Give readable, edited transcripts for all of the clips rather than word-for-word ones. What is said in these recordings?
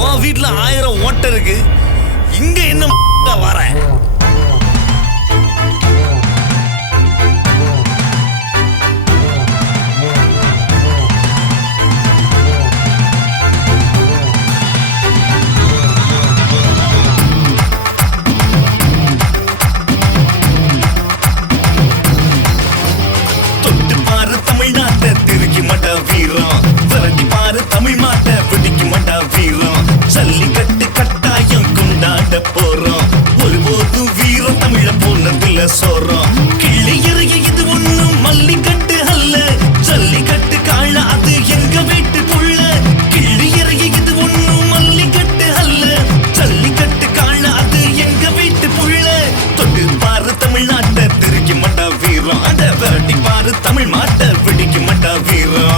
உன் வீட்டுல 1000 ஓட்டை இருக்கு, இங்க என்ன வர? தொட்டு பாரு தமிழ்நாட்டை திருக்கி மாட்டா வீரம், விரட்டி பாரு தமிழ் மாட்டை பிடிக்க மாட்டா வீரம். ஜல்லிக்கட்டு கட்டாயம் கொண்டாட போறோம், ஒருபோதும் வீரம் தமிழ போனதில்ல சோறம். கிள்ளி எறிய இது ஒண்ணும் மல்லிக்கட்டு அல்ல, ஜல்லிக்கட்டு காள அது எங்க வீட்டு புள்ள. கிள்ளி எறிய இது ஒண்ணும் மல்லிக்கட்டு அல்ல, ஜல்லிக்கட்டு காள அது எங்க வீட்டு புள்ள. தொட்டு பாரு தமிழ்நாட்டை திருக்கி மாட்டா வீரம், அந்த விரட்டி பாரு தமிழ் மாட்டை பிடிக்க மாட்டா வீரம்.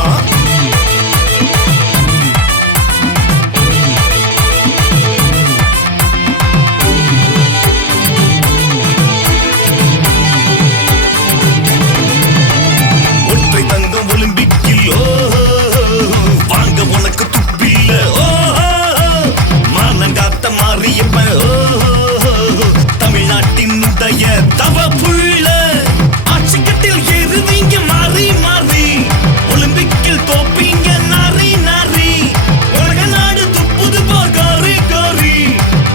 தமிழ்நாட்டின் உடைய தவ புள்ள ஆட்சிக்கட்டில் ஏறுவீங்க மாறி மாறி, ஒலிம்பிக்கில் தோப்பீங்க நாரி நாரி. உலக நாடு துப்புது காரி காரி,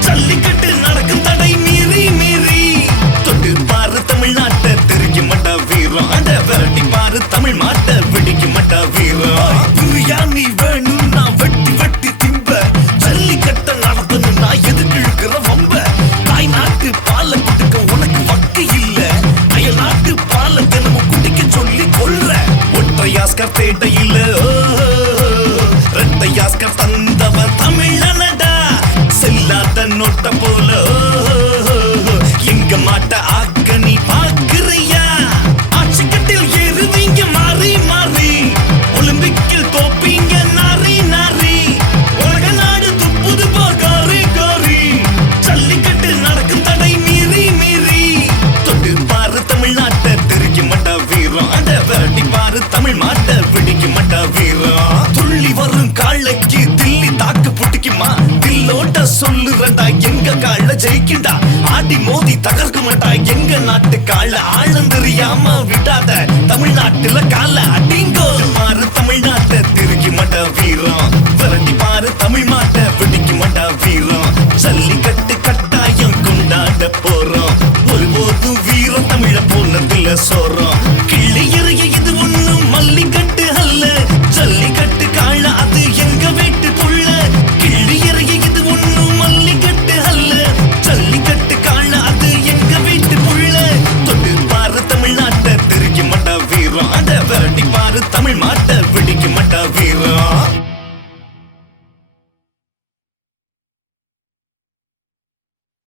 ஜல்லிக்கட்டு நடக்கும் தடை மீறி மீறி. தொட்டு பாரு தமிழ்நாட்டை திருக்கி மாட்டா வீரம், அந்த விரட்டி பாரு தமிழ் மாட்டை பிடிக்க மாட்டா வீரம். பிரியாணி வேணும் நான் வெட்டி வெட்டி திம்ப, ஜல்லிக்கட்டை நடத்தணும் நான் எதுக்கு இழுக்கிற வம்ப. தாய் நாட்டு பாலை குடிக்க உனக்கு வக்கு இல்ல, அயல் நாட்டு பாலை தினமும் குடிக்க சொல்லி கொள்ற. ஒற்றை ஆஸ்கர் தேட்ட இல்ல, ரெட்டை ஆஸ்கர் தந்தவன் தமிழனடா. செல்லாத நோட்ட போல எங்க மாட்ட ஆக்க நீ பாக்குறியா? ஆட்சிக்கட்டில் ஏறுவீங்க மாறி மாறி, ஒலிம்பிக்கில் தோப்பீங்க நாரி நாரி. உலக நாடு துப்புது காரி காரி, ஜல்லிக்கட்டு நடக்கும் தடை மீறி மீறி. தொட்டு பாரு தமிழ்நாட்டை திருக்கி மாட்டா வீரம், அந்த விரட்டி பாரு தமிழ் மாட்டை பிடிக்க மாட்டா வீரம். துள்ளி வரும் காளைக்கு தில்லி தாக்கு புட்டிக்குமா, தில்லோட்ட சொல்லுறடா எங்க கால ஜெயிக்கிண்டா. ஆடி மோதி தகர்க்க மாட்டா எங்க நாட்டு கால, ஆழம் தெரியாம விடாத தமிழ்நாட்டுல கால அடி